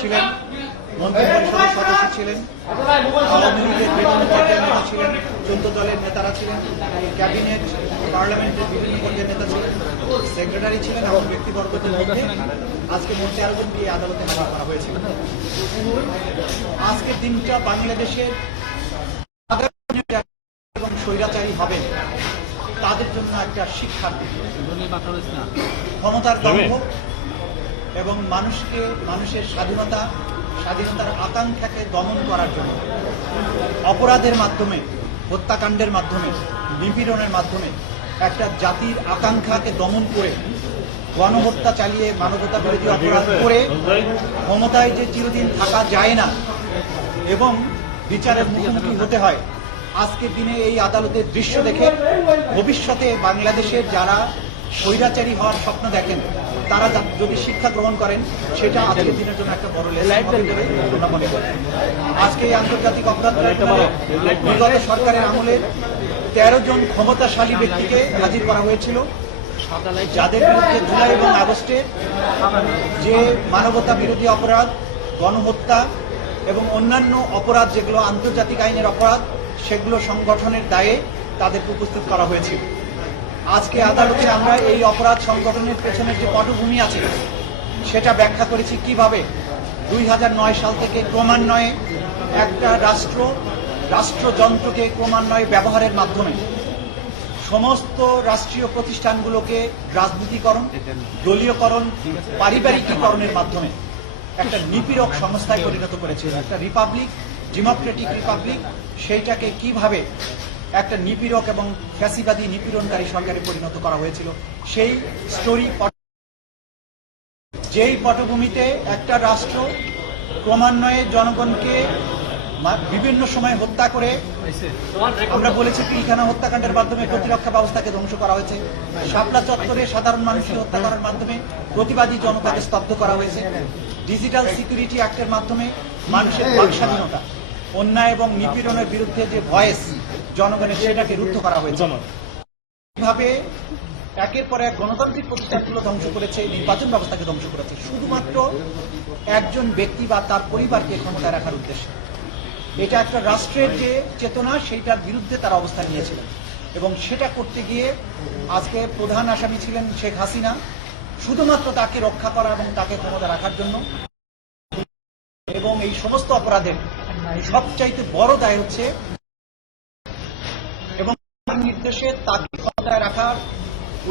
ছিলেন মন্ত্রী সদস্য ছিলেন আওয়ামী লীগের বিভিন্ন পর্যায়ের নেতা ছিলেন চোদ্দ দলের নেতারা ছিলেন ক্যাবিনেট পার্লামেন্টের বিভিন্ন পর্যায়ের নেতা ছিলেন সেক্রেটারি ছিলেন এবং ব্যক্তিবর্গদের মধ্যে আজকে মোট তেরো জনকে আদালতে হাজির করা হয়েছিল আজকের দিনটা বাংলাদেশের এবং স্বৈরাচারী হবেন তাদের জন্য একটা শিক্ষার দিন ক্ষমতার দম্ভ এবং মানুষকে মানুষের স্বাধীনতা স্বাধীনতার আকাঙ্ক্ষাকে দমন করার জন্য অপরাধের মাধ্যমে হত্যাকাণ্ডের মাধ্যমে নিপীড়নের মাধ্যমে একটা জাতির আকাঙ্ক্ষাকে দমন করে গণহত্যা চালিয়ে মানবতা বিরোধী অপরাধ করে ক্ষমতায় যে চিরদিন থাকা যায় না এবং বিচারের মুখোমুখি হতে হয় আজকের দিনে এই আদালতের দৃশ্য দেখে ভবিষ্যতে বাংলাদেশের যারা স্বৈরাচারী হওয়ার স্বপ্ন দেখেন তারা যদি শিক্ষা গ্রহণ করেন সেটা আজকের দিনের জন্য একটা বড় মনে আজকে এই আন্তর্জাতিক অপরাধ বিগত সরকারের আমলে তেরো জন ক্ষমতাশালী ব্যক্তিকে হাজির করা হয়েছিল যাদের বিরুদ্ধে জুলাই এবং আগস্টে যে মানবতা বিরোধী অপরাধ গণহত্যা এবং অন্যান্য অপরাধ যেগুলো আন্তর্জাতিক আইনের অপরাধ সেগুলো সংগঠনের দায়ে তাদেরকে উপস্থিত করা হয়েছিল। আজকে আদালতে আমরা এই অপরাধ সংগঠনের পেছনের যে পটভূমি আছে, সেটা ব্যাখ্যা করেছি কীভাবে? দুই হাজার নয় সাল থেকে ক্রমান্বয়ে একটা রাষ্ট্র, রাষ্ট্রযন্ত্রকে ক্রমান্বয়ে ব্যবহারের মাধ্যমে সমস্ত রাষ্ট্রীয় প্রতিষ্ঠানগুলোকে রাজনীতিকরণ, দলীয়করণ, পারিবারিকীকরণের মাধ্যমে একটা নিপীড়ক সংস্থায় পরিণত করেছে। একটা রিপাবলিক, ডেমোক্রেটিক রিপাবলিক, সেইটাকে কীভাবে একটা নিপীড়ক এবং ফ্যাসিবাদী নিপীড়নকারী সরকারে পরিণত করা হয়েছিল। সেই স্টোরি যেই পটভূমিতে একটা রাষ্ট্র ক্রমান্বয়ে জনগণকে বিভিন্ন সময় হত্যা করে, আমরা বলেছি পিলখানা হত্যাকাণ্ডের মাধ্যমে প্রতিরক্ষা ব্যবস্থাকে ধ্বংস করা হয়েছে। শাপলা চত্বরে সাধারণ মানুষকে হত্যা করার মাধ্যমে প্রতিবাদী জনতাকে স্তব্ধ করা হয়েছে। ডিজিটাল সিকিউরিটি অ্যাক্টের মাধ্যমে মানুষের বাক স্বাধীনতা, অন্যায় এবং নিপীড়নের বিরুদ্ধে যে ভয়েস জনগণের সেটাকে রুদ্ধ করা হয়েছে। একের পর এক গণতান্ত্রিক প্রতিষ্ঠানগুলো ধ্বংস করেছে নির্বাচন ব্যবস্থাকে ধ্বংস করেছে। শুধুমাত্র একজন ব্যক্তি বা তার পরিবারকে ক্ষমতায় রাখার উদ্দেশ্যে। এটা একটা রাষ্ট্রের যে চেতনা সেইটার বিরুদ্ধে তারা অবস্থান নিয়েছিলেন। এবং সেটা করতে গিয়ে আজকে প্রধান আসামি ছিলেন শেখ হাসিনা শুধুমাত্র তাকে রক্ষা করা এবং তাকে ক্ষমতা রাখার জন্য। এবং এই সমস্ত অপরাধের সবচাইতে বড় দায় হচ্ছে নির্দেশে তাকে ক্ষমতায় রাখার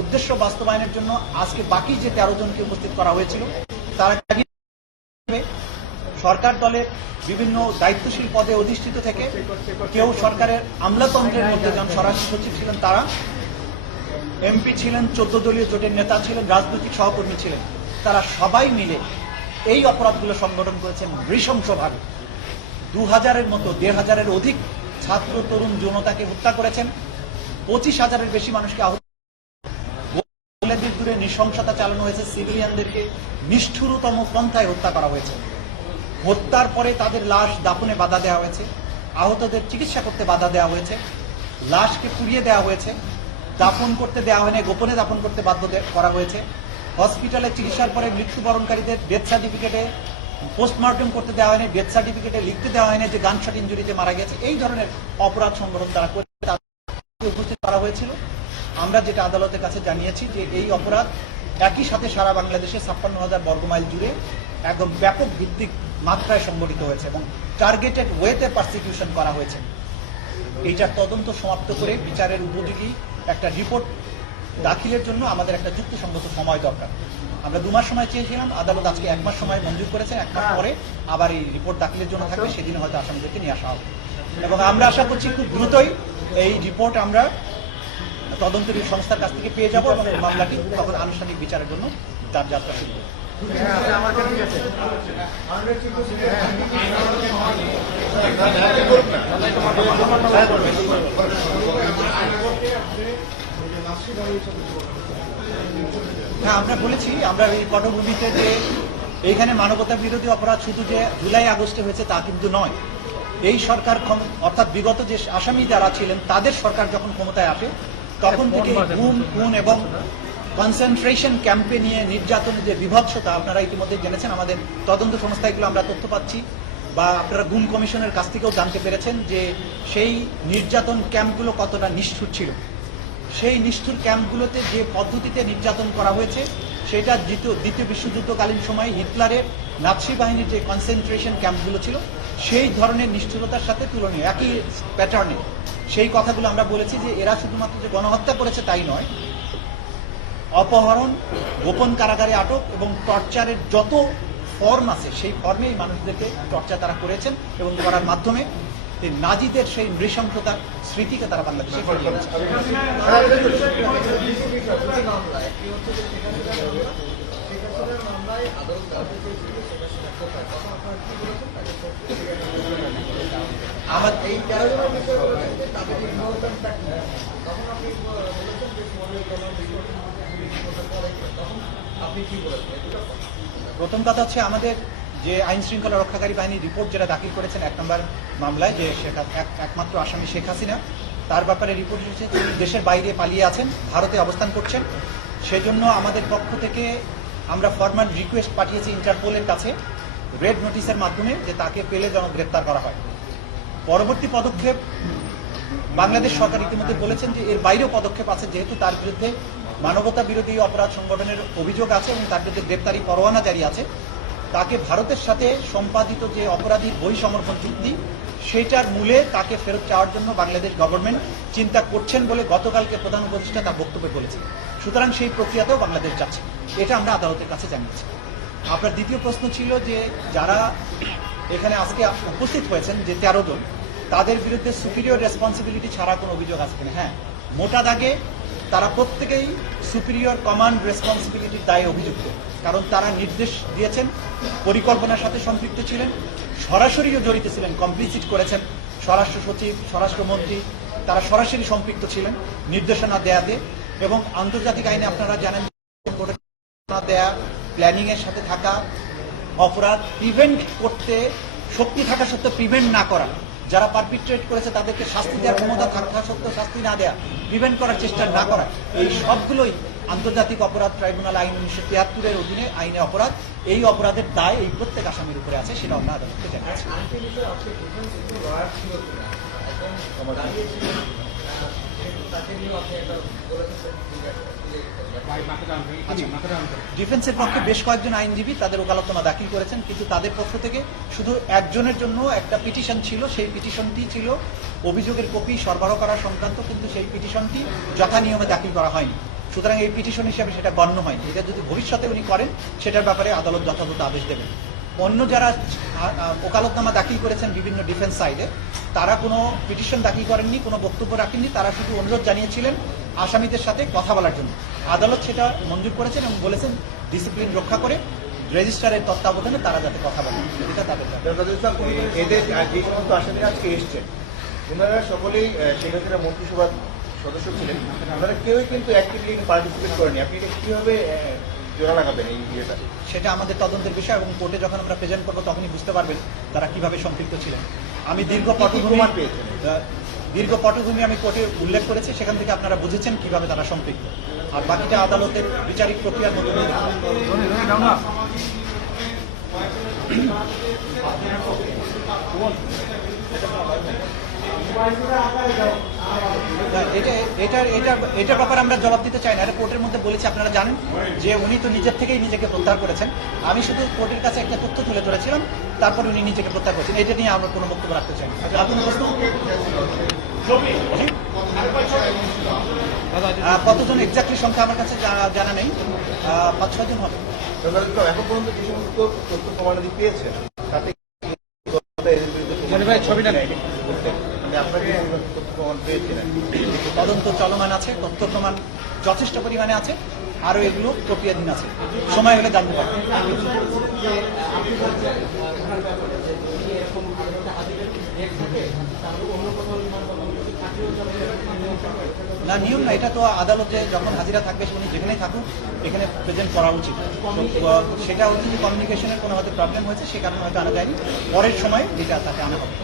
উদ্দেশ্য বাস্তবায়নের জন্য আজকে বাকি যে তেরো জনকে উপস্থিত করা হয়েছিল, তারা সরকার দলের বিভিন্ন দায়িত্বশীল পদে অধিষ্ঠিত থেকে কেউ সরকারের আমলাতন্ত্রের মধ্যে যেমন স্বরাষ্ট্র সচিব ছিলেন তারা, এমপি ছিলেন, চোদ্দ দলীয় জোটের নেতা ছিলেন, রাজনৈতিক সহকর্মী ছিলেন। তারা সবাই মিলে এই অপরাধগুলো সংগঠন করেছেন নৃশংসভাবে দু হাজারের মতো, দেড় হাজারের অধিক ছাত্র, তরুণ যৌনতাকে হত্যা করেছেন। পঁচিশ হাজারের বেশি মানুষকে আহত দূরে নৃশংসতা চালানো হয়েছে সিভিলিয়ানদেরকে। নিষ্ঠুরতম পন্থায় হত্যা করা হয়েছে। হত্যার পরে তাদের লাশ দাফনে বাধা দেওয়া হয়েছে। আহতদের চিকিৎসা করতে বাধা দেওয়া হয়েছে। লাশকে পুড়িয়ে দেওয়া হয়েছে। দাফন করতে দেওয়া হয়নি, গোপনে দাফন করতে বাধ্য করা হয়েছে। হসপিটালে চিকিৎসার পরে মৃত্যুবরণকারীদের ডেথ সার্টিফিকেটে পোস্টমর্টম করতে দেওয়া হয়নি, ডেথ সার্টিফিকেটে লিখতে দেওয়া হয়নি যে গানশট ইঞ্জুরিতে মারা গেছে। এই ধরনের অপরাধ সংগঠন তারা উপস্থিত করা হয়েছিল। আমরা যেটা আদালতের কাছে জানিয়েছি যে এই অপরাধ একই সাথে সারা বাংলাদেশে ছাপ্পান্ন হাজার বর্গমাইল জুড়ে একদম ব্যাপক ভিত্তিক মাত্রায় সংগঠিত হয়েছে এবং টার্গেটেড ওয়েতে পারসিকিউশন করা হয়েছে। এইটার তদন্ত সমাপ্ত করে বিচারের উপযোগী একটা রিপোর্ট দাখিলের জন্য আমাদের একটা যুক্তিসঙ্গত সময় দরকার। আমরা দু মাস সময় চেয়েছিলাম, আদালত আজকে এক মাস সময় মঞ্জুর করেছে, এক মাস পরে আবার এই রিপোর্ট দাখিলের জন্য থাকবে সেদিন হয়তো আসামিদেরকে নিয়ে আসা হবে। এবং আমরা আশা করছি খুব দ্রুতই এই রিপোর্ট আমরা তদন্তকারী সংস্থার কাছ থেকে পেয়ে যাব এবং মামলাটি তখন আনুষ্ঠানিক বিচারের জন্য তার যাত্রা শুরু। হ্যাঁ আমরা বলেছি, আমরা এই পটভূমিতে যে এইখানে মানবতা বিরোধী অপরাধ শুধু যে জুলাই আগস্টে হয়েছে তা কিন্তু নয় এই সরকার অর্থাৎ বিগত যে আসামি যারা ছিলেন তাদের সরকার যখন ক্ষমতায় আসে তখন থেকে গুম খুন এবং কনসেন্ট্রেশন ক্যাম্পে নিয়ে নির্যাতনের যে বিভৎসতা আপনারা ইতিমধ্যে জেনেছেন আমাদের তদন্ত সংস্থাগুলো আমরা তথ্য পাচ্ছি বা আপনারা গুম কমিশনের কাছ থেকেও জানতে পেরেছেন যে সেই নির্যাতন ক্যাম্পগুলো কতটা নিষ্ঠুর ছিল। সেই নিষ্ঠুর ক্যাম্পগুলোতে যে পদ্ধতিতে নির্যাতন করা হয়েছে সেটা দ্বিতীয় দ্বিতীয় বিশ্বযুদ্ধকালীন সময়ে হিটলারের নাৎসি বাহিনীর যে কনসেন্ট্রেশন ক্যাম্পগুলো ছিল সেই ধরনের নিষ্ঠুরতার সাথে তুলনীয়, একই প্যাটার্নে সেই কথাগুলো আমরা বলেছি যে এরা শুধুমাত্র যে গণহত্যা করেছে তাই নয়, অপহরণ, গোপন কারাগারে আটক এবং টর্চারের যত ফর্ম আছে, সেই ফর্মেই মানুষদেরকে টর্চার তারা করেছেন এবং করার মাধ্যমে নাজিদের সেই নৃশংসতার স্মৃতিকে তারা বাংলাদেশে প্রথম কথা হচ্ছে আমাদের যে আইন শৃঙ্খলা রক্ষাকারী বাহিনীর রিপোর্ট যেটা দাখিল করেছেন এক নম্বর মামলায়, যে এক- একমাত্র আসামি শেখ হাসিনা, তার ব্যাপারে রিপোর্ট এসেছে তিনি দেশের বাইরে পালিয়ে আছেন, ভারতে অবস্থান করছেন। সেজন্য আমাদের পক্ষ থেকে আমরা ফরমাল রিকোয়েস্ট পাঠিয়েছি ইন্টারপোলের কাছে রেড নোটিশের মাধ্যমে যে তাকে পেলে যেন গ্রেপ্তার করা হয়। পরবর্তী পদক্ষেপ, বাংলাদেশ সরকার ইতিমধ্যে বলেছেন যে এর বাইরেও পদক্ষেপ আছে, যেহেতু তার বিরুদ্ধে মানবতা বিরোধী অপরাধ সংগঠনের অভিযোগ আছে এবং তার বিরুদ্ধে গ্রেপ্তারি পরোয়ানা জারি আছে। তাকে ভারতের সাথে সম্পাদিত যে অপরাধীর বই সমর্পণ চুক্তি সেটার মূলে তাকে ফেরত চাওয়ার জন্য বাংলাদেশ গভর্নমেন্ট চিন্তা করছেন বলে গতকালকে প্রধান উপদেষ্টা তার বক্তব্যে বলেছে সুতরাং সেই প্রক্রিয়াতেও বাংলাদেশ যাচ্ছে। এটা আমরা আদালতের কাছে জানিয়েছি। আপনার দ্বিতীয় প্রশ্ন ছিল যে যারা এখানে আজকে উপস্থিত হয়েছেন যে তেরো জন, তাদের বিরুদ্ধে সুপিরিয়র রেসপন্সিবিলিটি ছাড়া কোনো অভিযোগ আছে কিনা? হ্যাঁ মোটা দাগে তারা প্রত্যেকেই সুপিরিয়র কমান্ড রেসপন্সিবিলিটির দায়ে অভিযুক্ত, কারণ তারা নির্দেশ দিয়েছেন, পরিকল্পনার সাথে সম্পৃক্ত ছিলেন, সরাসরিও জড়িত ছিলেন কমপ্লিসিট করেছেন। স্বরাষ্ট্র সচিব, স্বরাষ্ট্রমন্ত্রী, তারা সরাসরি সম্পৃক্ত ছিলেন নির্দেশনা দেয়াতে এবং আন্তর্জাতিক আইনে আপনারা জানেন দেয়া প্ল্যানিং এর সাথে থাকা অপরাধ প্রিভেন্ট করতে শক্তি থাকা সত্ত্বেও প্রিভেন্ট না করা যারা পারপিট্রেট করেছে তাদেরকে শাস্তি দেওয়ার ক্ষমতা থাকা সত্ত্বেও শাস্তি না দেয়া প্রিভেন্ট করার চেষ্টা না করা এই সবগুলোই আন্তর্জাতিক অপরাধ ট্রাইব্যুনাল আইন উনিশশো তিয়াত্তরের অধীনে আইনে অপরাধ এই অপরাধের দায় এই প্রত্যেক আসামির উপরে আছে সেটা আমরা আদালতকে জানিয়েছি ডিফেন্সের পক্ষে বেশ কয়েকজন আইনজীবী তাদের ওকালতনামা দাখিল করেছেন কিন্তু তাদের পক্ষ থেকে শুধু একজনের জন্য একটা পিটিশন ছিল সেই পিটিশনটি ছিল অভিযোগের কপি সরবরাহ করা সংক্রান্ত কিন্তু সেই পিটিশনটি যথা নিয়মে দাখিল করা হয়নি। সুতরাং এই পিটিশন হিসাবে সেটা গণ্য হয়নি। এটা যদি ভবিষ্যতে উনি করেন সেটার ব্যাপারে আদালত যথাযথ আদেশ দেবেন। অন্য যারা ওকালতনামা দাখিল করেছেন বিভিন্ন ডিফেন্স সাইডে তারা কোনো পিটিশন দাখিল করেননি কোনো বক্তব্য রাখেননি তারা শুধু অনুরোধ জানিয়েছিলেন আসামিদের সাথে কথা বলার জন্য। আদালত সেটা মঞ্জুর করেছেন এবং বলেছেন ডিসিপ্লিন রক্ষা করে রেজিস্ট্রারের তত্ত্বাবধানে তারা যাতে কথা বলেন এটা তাদের এদের যে সমস্ত আসামিরা আজকে এসছেন ওনারা সকলেই আহ, মন্ত্রিসভার সদস্য ছিলেন। ওনারা কেউই কিন্তু অ্যাক্টিভলি পার্টিসিপেট করেনি আপনি এটা কীভাবে জোড়া লাগাবেন এই ইয়েটা? সেটা আমাদের তদন্তের বিষয় এবং কোর্টে যখন আমরা প্রেজেন্ট করব তখনই বুঝতে পারবেন তারা কীভাবে সম্পৃক্ত ছিলেন। আমি দীর্ঘ পটভূমি দীর্ঘ পটভূমি আমি কোর্টে উল্লেখ করেছি সেখান থেকে আপনারা বুঝেছেন কীভাবে তারা সম্পৃক্ত। আর বাকিটা আদালতের বিচারিক প্রক্রিয়ার মধ্যে দিয়ে এটা এটার ব্যাপারে আমরা জবাব দিতে চাই না। এটা কোর্টের মধ্যে বলেছি আপনারা জানেন যে উনি তো নিজের থেকেই নিজেকে প্রত্যাহার করেছেন। আমি শুধু কোর্টের কাছে একটা তথ্য তুলে ধরেছিলাম তারপর উনি নিজেকে প্রত্যাহার করেছেন। এটা নিয়ে আমরা কোনো বক্তব্য রাখতে চাই না। আর কোনো প্রশ্ন? কতজন এক্স্যাক্টলি সংখ্যা আমার কাছে জানা- জানা নেই। পাঁচ ছয়জন হবে। নজরুল এখন পর্যন্ত যে সমস্ত তথ্য প্রমাণাদি পেয়েছেন? তাতে কি এদের বিরুদ্ধে কোনো- মনি ভাই, ছবিটা নেই। মানে প্রমাণ পেয়েছিলেন। তদন্ত চলমান আছে, তথ্য প্রমাণ যথেষ্ট পরিমাণে আছে, আরও এগুলো প্রক্রিয়াধীন আছে। সময় হলে জানতে পারবেন। না, নিয়ম না, এটা তো আদালতে যখন হাজিরা থাকবে উনি যেখানেই থাকুক, এখানে প্রেজেন্ট করা উচিত। সেটা হচ্ছে যে কমিউনিকেশনের কোনো হয়তো প্রবলেম হয়েছে, সে কারণে হয়তো আনা যায়নি। পরের সময় যেটা, তাকে আনা হবে।